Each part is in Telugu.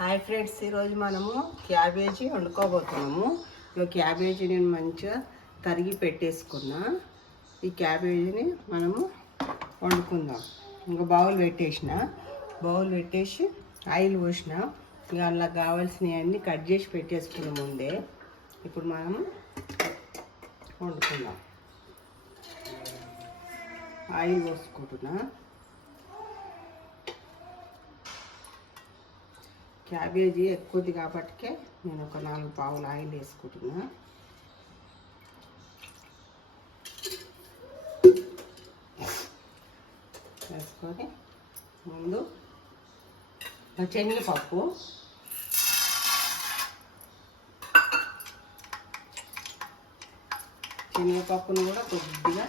హాయ్ ఫ్రెండ్స్, ఈరోజు మనము క్యాబేజీ వండుకోబోతున్నాము. ఈ క్యాబేజీ నేను మంచిగా తరిగి పెట్టేసుకున్నా. ఈ క్యాబేజీని మనము వండుకుందాం. ఇంకా బౌల్ పెట్టేసి ఆయిల్ పోసిన. ఇక అలా కావాల్సినవన్నీ కట్ చేసి పెట్టేసుకున్న ముందే. ఇప్పుడు మనము వండుకుందాం. ఆయిల్ పోసుకుంటున్నా. క్యాబేజీ ఎక్కువది కాబట్టికే నేను ఒక 4 పావులు ఆయిల్ వేసుకుంటున్నా. వేసుకొని ముందు శనగపప్పును కూడా కొద్దిగా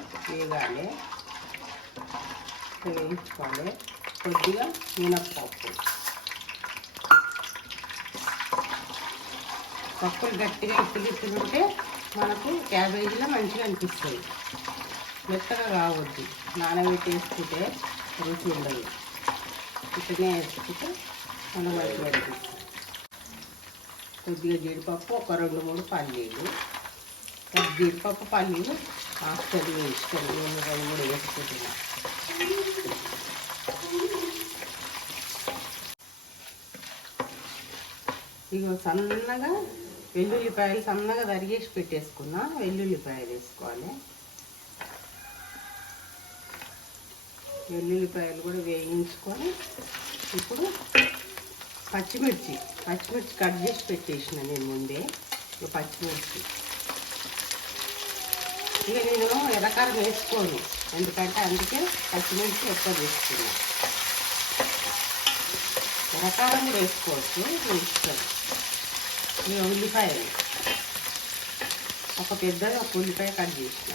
వేయించుకోవాలి. కొద్దిగా మినప్పప్పు. పప్పులు గట్టిగా ఇట్టుకుంటే మనకు క్యాబేజీలో మంచిగా అనిపిస్తుంది. మెత్తగా కావద్దు, నానబెట్టి వేసుకుంటే రుచి ఉండదు. ఇట్లనే వేసుకుంటే మనం మంచిగా అనిపిస్తుంది. కొద్దిగా జీడిపప్పు, ఒక 2-3 పల్లీలు. జీడిపప్పు పల్లీలు ఆప్షన్ ఇష్టం, నేను 2-3 వేసుకుంటున్నా. ఇక సన్నగా వెల్లుల్లిపాయలు సన్నగా తరిగేసి పెట్టేసుకున్నా. వెల్లుల్లిపాయలు వేసుకోవాలి. వెల్లుల్లిపాయలు కూడా వేయించుకొని ఇప్పుడు పచ్చిమిర్చి కట్ చేసి పెట్టేసిన నేను ముందే. ఇక పచ్చిమిర్చి ఇక నేను ఎర్రకారం వేసుకోను, ఎందుకంటే అందుకే పచ్చిమిర్చి ఎక్కువ వేసుకున్నా. ఎర్రకారం కూడా వేసుకోవచ్చు, ఇష్టం. ఇక ఉల్లిపాయలు ఒక పెద్దది, ఒక ఉల్లిపాయ కట్ చేసిన.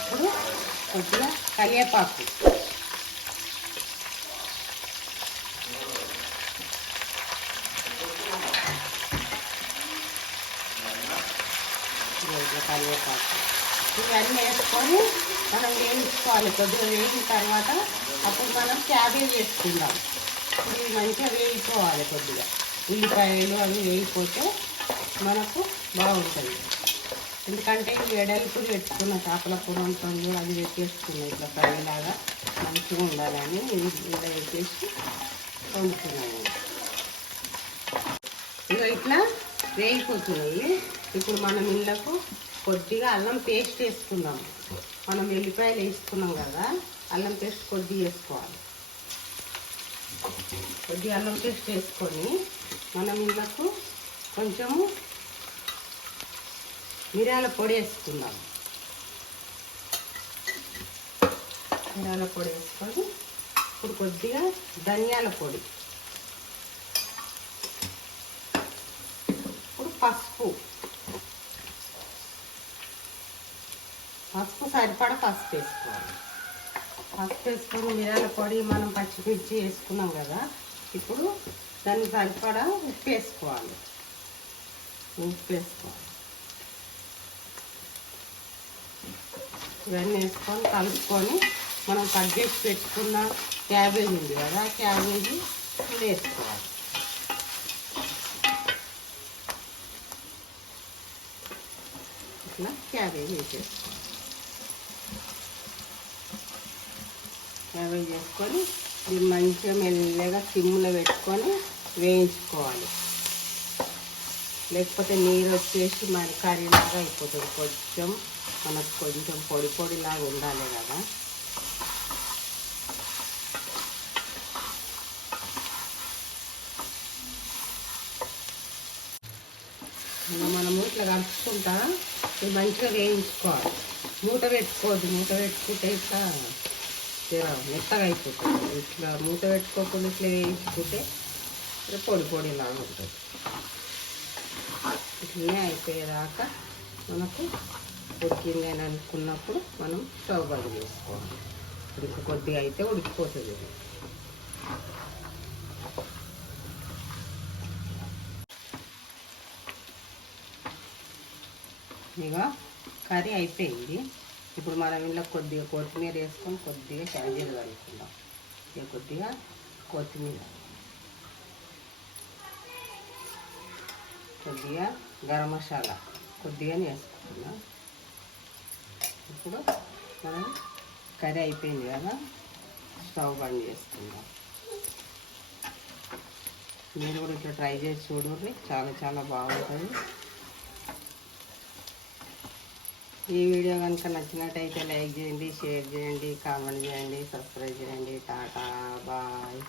ఇప్పుడు కొద్దిగా కరివేపాకు. ఇవన్నీ వేసుకొని మనం వేయించుకోవాలి. కొద్దిగా వేగిన తర్వాత అప్పుడు మనం క్యాబేజ్ వేసుకుందాం. ఇవి మంచిగా వేయించుకోవాలి. కొద్దిగా ఉల్లిపాయలు అవి వేయిపోతే మనకు బాగుంటుంది. ఎందుకంటే ఈ ఎడల్పులు పెట్టుకున్న చేపల కూర ఉంటుంది, అది పెట్టేసుకున్నాయి ఇట్లా ఫ్రైలాగా మంచిగా ఉండాలని ఇలా వేసేసి వండుతున్నాము. ఇక ఇట్లా వేయిపోతున్నాయి. ఇప్పుడు మనం ఇళ్ళకు కొద్దిగా అల్లం పేస్ట్ వేసుకుందాం. మనం వెల్లిపాయలు వేసుకున్నాం కదా, అల్లం పేస్ట్ కొద్దిగా వేసుకోవాలి. కొద్దిగా అల్లం పేస్ట్ వేసుకొని మనం ఇళ్ళకు కొంచెము మిరియాల పొడి వేసుకుందాం. మిరియాల పొడి వేసుకొని ఇప్పుడు కొద్దిగా ధనియాల పొడి, ఇప్పుడు పసుపు సరిపడా పసుపు వేసుకోవాలి. పసుపు వేసుకొని మిరియాల పొడి మనం పచ్చిమిర్చి వేసుకున్నాం కదా, ఇప్పుడు దాన్ని సరిపడా ఉప్పు వేసుకోవాలి. ఇవన్నీ వేసుకొని కలుపుకొని మనం కట్ చేసి పెట్టుకున్న క్యాబేజీ ఉంది కదా, క్యాబేజీ వేసుకోవాలి. ఇట్లా క్యాబేజీ వేసేసుకోవాలి. క్యాబేజీ వేసుకొని ఇది మంచిగా మెల్లగా సిమ్లో పెట్టుకొని వేయించుకోవాలి. లేకపోతే నీరు వచ్చేసి మన కర్రీలాగా అయిపోతుంది. మనకు కొంచెం పొడిలాగా ఉండాలి కదా. మనము ఇట్లా కలుపుకుంటా ఇది మంచిగా వేయించుకోవాలి. మూత పెట్టుకుంటే ఇట్లా మెత్తగా అయిపోతుంది. ఇట్లా మూత పెట్టుకోకుండా ఇట్లా వేయించుకుంటే పొడిలాగా ఉంటుంది. ఇట్లనే అయిపోయేదాకా మనకు ఉడికిందని అనుకున్నప్పుడు మనం స్టవ్ బంద్ చేసుకోవాలి. ఇంకా కొద్దిగా అయితే ఉడికిపోతుంది. ఇక కర్రీ అయిపోయింది. ఇప్పుడు మనం ఇంట్లో కొద్దిగా కొత్తిమీర వేసుకొని కొద్దిగా షాజీలు కలుపుకుందాం. ఇక కొద్దిగా కొత్తిమీర, కొద్దిగా గరం మసాలా కొద్దిగానే వేసుకుంటున్నాం. ఇప్పుడు మనం కర్రీ అయిపోయింది కదా, స్టవ్ బంద్ చేసుకుందాం. మీరు కూడా ఇట్లా ట్రై చేసి చూడండి, చాలా చాలా బాగుంటుంది. ఈ వీడియో కనుక నచ్చినట్టయితే లైక్ చేయండి, షేర్ చేయండి, కామెంట్ చేయండి, సబ్స్క్రైబ్ చేయండి. టాటా బాయ్.